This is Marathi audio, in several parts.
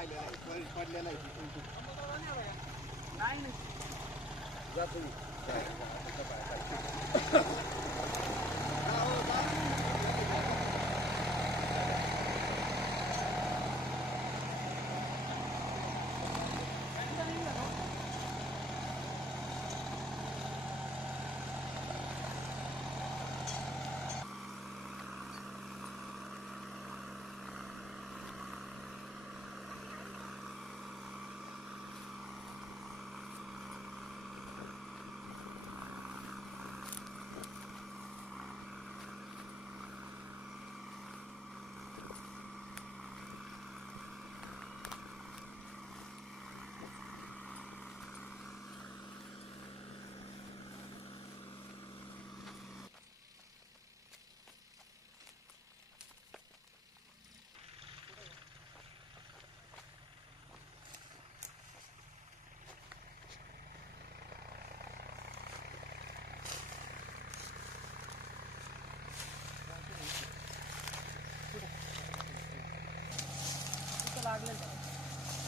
राहिलेला आहे पडलेला आहे नाही जातो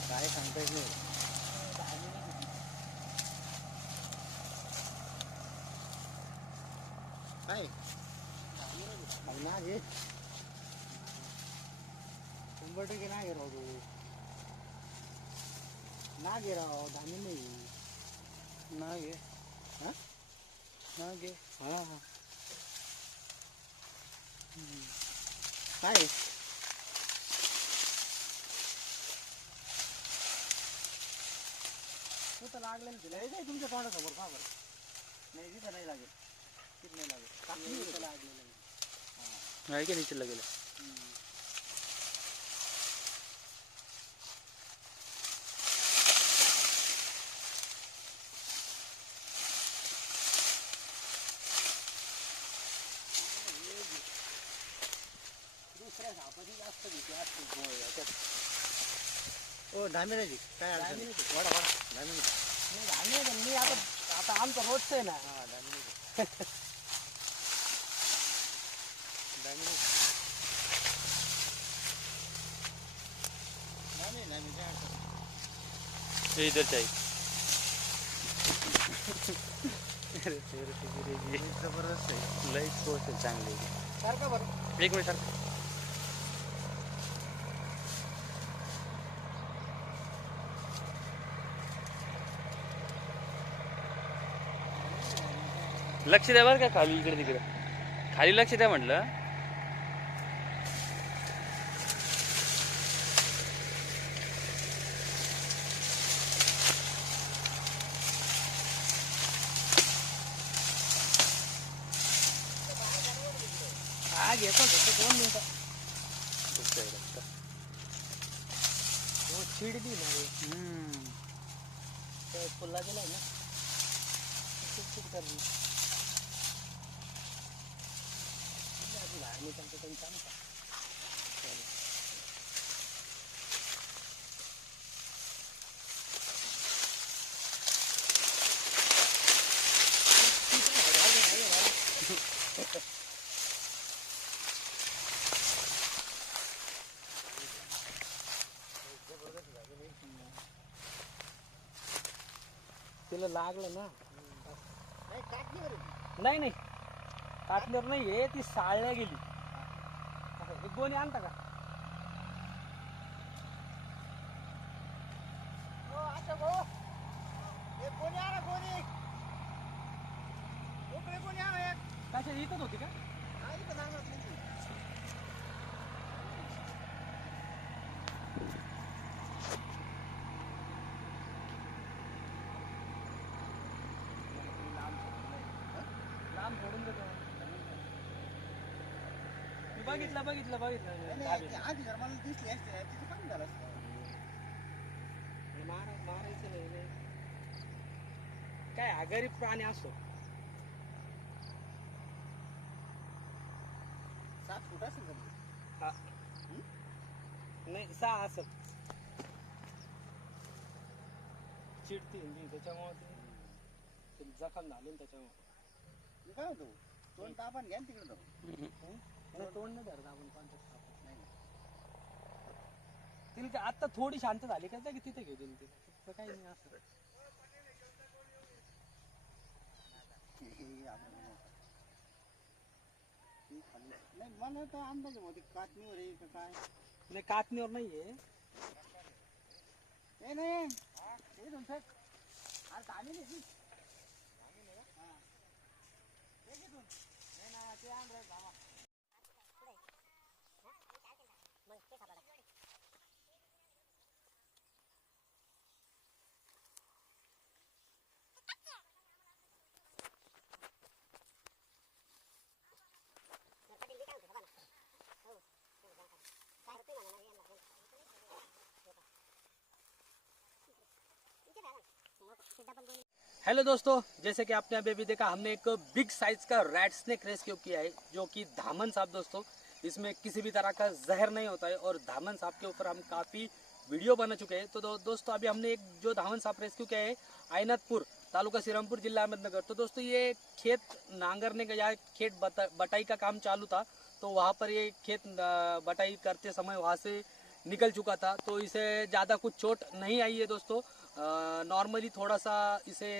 काय सांगता येत नाही काय नाग आहे 100% नाग आहे राव तू नाग आहे राव धामी नाही नाग आहे हा नाग आहे हा हा काय तर लागलं नाही तुमच्या तोंडासमोर का बरं नाही तिथं नाही लागेल तिथं नाही लागेल लागलेलं नाही की नीचे लागेल दुसऱ्या सापाची जास्त भीती असते ओ धामिराजी काय अडचण वडा वडा धामिरा नाही मी आता आमचं रोजच आहे ना हा धामिरा धामिरा नाही काय अडचण इधर चाहिए जबरदस्त आहे लाईट पोस्ट आहे चांगली सारखा बरं एक मिनिट सारखं लक्ष द्या बरं का खाली इकडे तिकडे खाली लक्ष द्या म्हटलं हा घेतो 2 मिनिटं हो चिड दी ना फुल्ला गेलाय ना चिड कर मी त्यांचं काही काम का तिला लागलं ना नाही नाही काटल्यावर नाही आहे ती साळल्या गेली एक गोणी आणता का अच्छा भाऊ एक गोणी आणा गोणी उकडे गोणी आणा एक कशा इथंच होती का इथं लागत नाही लांब फोडून देतो बघितलं आधी जर मला दिसली असते तिथे कमी झालं मारायचं नाही काय हा गरीब प्राणी असतो 7 फूट असेल का नाही 6 असेल चिडती त्याच्यामुळे जखम झाली त्याच्यामुळे काय होतो तोंड तापण घ्या तिकडे जाऊ तोंड नाही धरत आपण 50 तापण नाही तिला आता थोडी शांत झाली का की तिथे घेऊ दिली तिला काही नाही असं नाही मला तर अंदाज मध्ये कातणीवर आहे का काय नाही कातणीवर नाहीये नाही नाही हे तुमचं आज आम्ही नाही ना ते आण रे बाबा हेलो दोस्तों, जैसे कि आपने अभी देखा हमने एक बिग साइज का रेड स्नेक रेस्क्यू किया है जो कि धामन सांप दोस्तों। इसमें किसी भी तरह का जहर नहीं होता है और धामन सांप के ऊपर हम काफ़ी वीडियो बना चुके हैं। तो दोस्तों अभी हमने एक जो धामन सांप रेस्क्यू किया है आयनाथपुर तालुका श्रीरामपुर जिला अहमदनगर। तो दोस्तों ये खेत नांगरने का या खेत बटाई का काम चालू था, तो वहाँ पर ये खेत बटाई करते समय वहाँ से निकल चुका था। तो इसे ज़्यादा कुछ चोट नहीं आई है दोस्तों। नॉर्मली थोड़ा सा इसे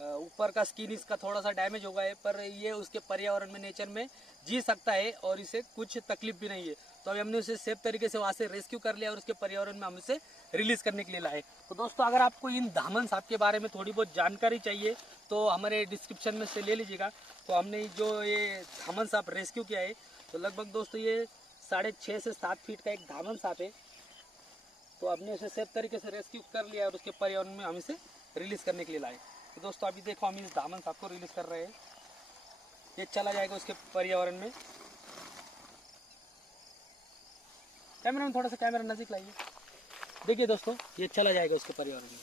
ऊपर का स्किन इसका थोड़ा सा डैमेज हो गया है, पर ये उसके पर्यावरण में नेचर में जी सकता है और इसे कुछ तकलीफ भी नहीं है। तो अभी हमने उसे सेफ तरीके से वहाँ से रेस्क्यू कर लिया और उसके पर्यावरण में हम इसे रिलीज करने के लिए लाए। तो दोस्तों अगर आपको इन धामन सांप के बारे में थोड़ी बहुत जानकारी चाहिए तो हमारे डिस्क्रिप्शन में से ले लीजिएगा। तो हमने जो ये धामन सांप रेस्क्यू किया है तो लगभग दोस्तों ये 6.5 से 7 फीट का एक धामन सांप है। तो हमने उसे सेफ तरीके से रेस्क्यू कर लिया और उसके पर्यावरण में हम इसे रिलीज करने के लिए लाए। तो दोस्तों अभी देखो हम इस धामन सांप को रिलीज कर रहे हैं। ये चला जाएगा उसके पर्यावरण में। कैमरा में थोड़ा सा कैमरा नजीक लाइए। देखिए दोस्तों ये चला जाएगा उसके पर्यावरण में।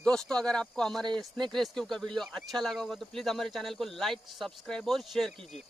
दोस्तों अगर आपको हमारे स्नेक रेस्क्यू का वीडियो अच्छा लगा होगा तो प्लीज़ हमारे चैनल को लाइक, सब्सक्राइब और शेयर कीजिए।